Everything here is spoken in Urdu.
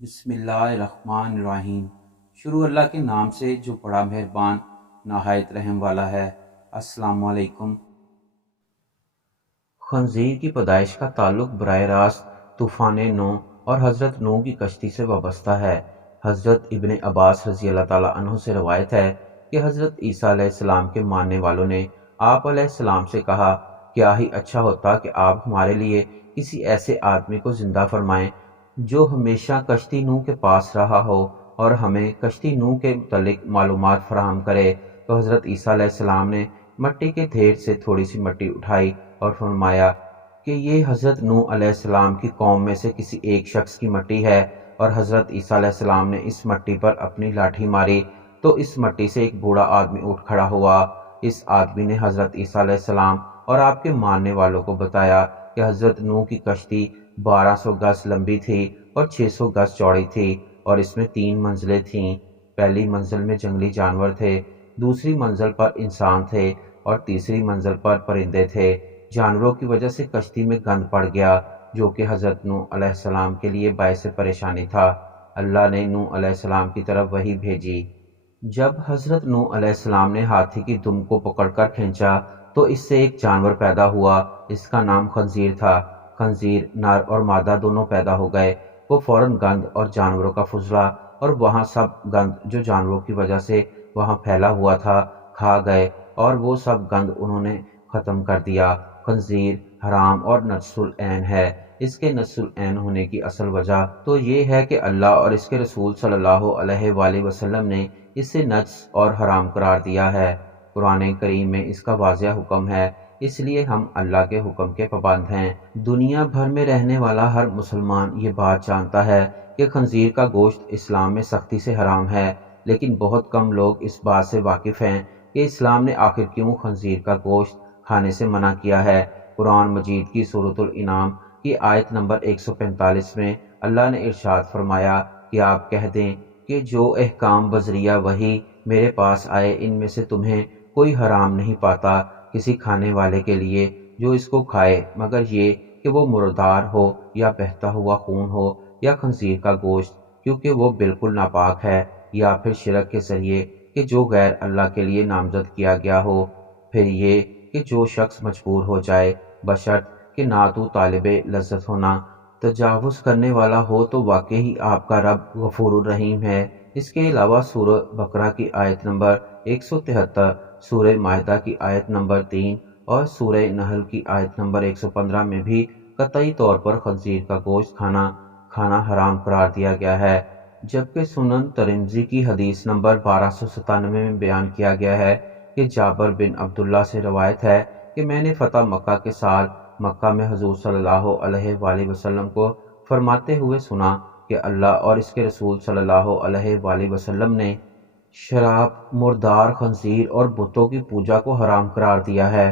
بسم اللہ الرحمن الرحیم۔ شروع اللہ کے نام سے جو بڑا مہربان نہایت رحم والا ہے۔ السلام علیکم۔ خنزیر کی پیدائش کا تعلق براہ راست طوفان نوح اور حضرت نوح کی کشتی سے وابستہ ہے۔ حضرت ابن عباس رضی اللہ تعالیٰ عنہ سے روایت ہے کہ حضرت عیسیٰ علیہ السلام کے ماننے والوں نے آپ علیہ السلام سے کہا، کیا ہی اچھا ہوتا کہ آپ ہمارے لیے کسی ایسے آدمی کو زندہ فرمائیں جو ہمیشہ کشتی نوح کے پاس رہا ہو اور ہمیں کشتی نوح کے متعلق معلومات فراہم کرے۔ تو حضرت عیسیٰ علیہ السلام نے مٹی کے ڈھیر سے تھوڑی سی مٹی اٹھائی اور فرمایا کہ یہ حضرت نوح علیہ السلام کی قوم میں سے کسی ایک شخص کی مٹی ہے، اور حضرت عیسیٰ علیہ السلام نے اس مٹی پر اپنی لاٹھی ماری تو اس مٹی سے ایک بوڑھا آدمی اٹھ کھڑا ہوا۔ اس آدمی نے حضرت عیسیٰ علیہ السلام اور آپ کے ماننے والوں کو بتایا کہ حضرت نوح کی کشتی 1200 گز لمبی تھی اور 600 گز چوڑی تھی، اور اس میں 3 منزلیں تھیں۔ پہلی منزل میں جنگلی جانور تھے، دوسری منزل پر انسان تھے اور تیسری منزل پر پرندے تھے۔ جانوروں کی وجہ سے کشتی میں گند پڑ گیا، جو کہ حضرت نوح علیہ السلام کے لیے باعث پریشانی تھا۔ اللہ نے نوح علیہ السلام کی طرف وحی بھیجی۔ جب حضرت نوح علیہ السلام نے ہاتھی کی دم کو پکڑ کر کھینچا تو اس سے ایک جانور پیدا ہوا، اس کا نام خنزیر تھا۔ خنزیر نر اور مادہ دونوں پیدا ہو گئے۔ وہ فوراً گند اور جانوروں کا فضلہ اور وہاں سب گند جو جانوروں کی وجہ سے وہاں پھیلا ہوا تھا کھا گئے، اور وہ سب گند انہوں نے ختم کر دیا۔ خنزیر حرام اور نجس العین ہے۔ اس کے نجس العین ہونے کی اصل وجہ تو یہ ہے کہ اللہ اور اس کے رسول صلی اللہ علیہ وآلہ وسلم نے اسے نجس اور حرام قرار دیا ہے۔ قرآن کریم میں اس کا واضح حکم ہے، اس لیے ہم اللہ کے حکم کے پابند ہیں۔ دنیا بھر میں رہنے والا ہر مسلمان یہ بات جانتا ہے کہ خنزیر کا گوشت اسلام میں سختی سے حرام ہے، لیکن بہت کم لوگ اس بات سے واقف ہیں کہ اسلام نے آخر کیوں خنزیر کا گوشت کھانے سے منع کیا ہے۔ قرآن مجید کی سورۃ الانعام کی آیت نمبر 145 میں اللہ نے ارشاد فرمایا کہ آپ کہہ دیں کہ جو احکام بذریعہ وحی میرے پاس آئے ان میں سے تمہیں کوئی حرام نہیں پاتا کسی کھانے والے کے لیے جو اس کو کھائے، مگر یہ کہ وہ مردار ہو یا بہتا ہوا خون ہو یا خنزیر کا گوشت، کیونکہ وہ بالکل ناپاک ہے، یا پھر شرک کے ذریعے کہ جو غیر اللہ کے لیے نامزد کیا گیا ہو۔ پھر یہ کہ جو شخص مجبور ہو جائے، بشرط کہ نہ تو طالب لذت ہونا تجاوز کرنے والا ہو، تو واقعی آپ کا رب غفور الرحیم ہے۔ اس کے علاوہ سورہ بقرہ کی آیت نمبر 173، سورہ مائدہ کی آیت نمبر 3 اور سورہ نحل کی آیت نمبر 115 میں بھی قطعی طور پر خنزیر کا گوشت کھانا حرام قرار دیا گیا ہے، جبکہ سنن ترمذی کی حدیث نمبر 1297 میں بیان کیا گیا ہے کہ جابر بن عبداللہ سے روایت ہے کہ میں نے فتح مکہ کے سال مکہ میں حضور صلی اللہ علیہ وآلہ وسلم کو فرماتے ہوئے سنا کہ اللہ اور اس کے رسول صلی اللہ علیہ وآلہ وسلم نے شراب، مردار خنزیر اور بتوں کی پوجا کو حرام قرار دیا ہے۔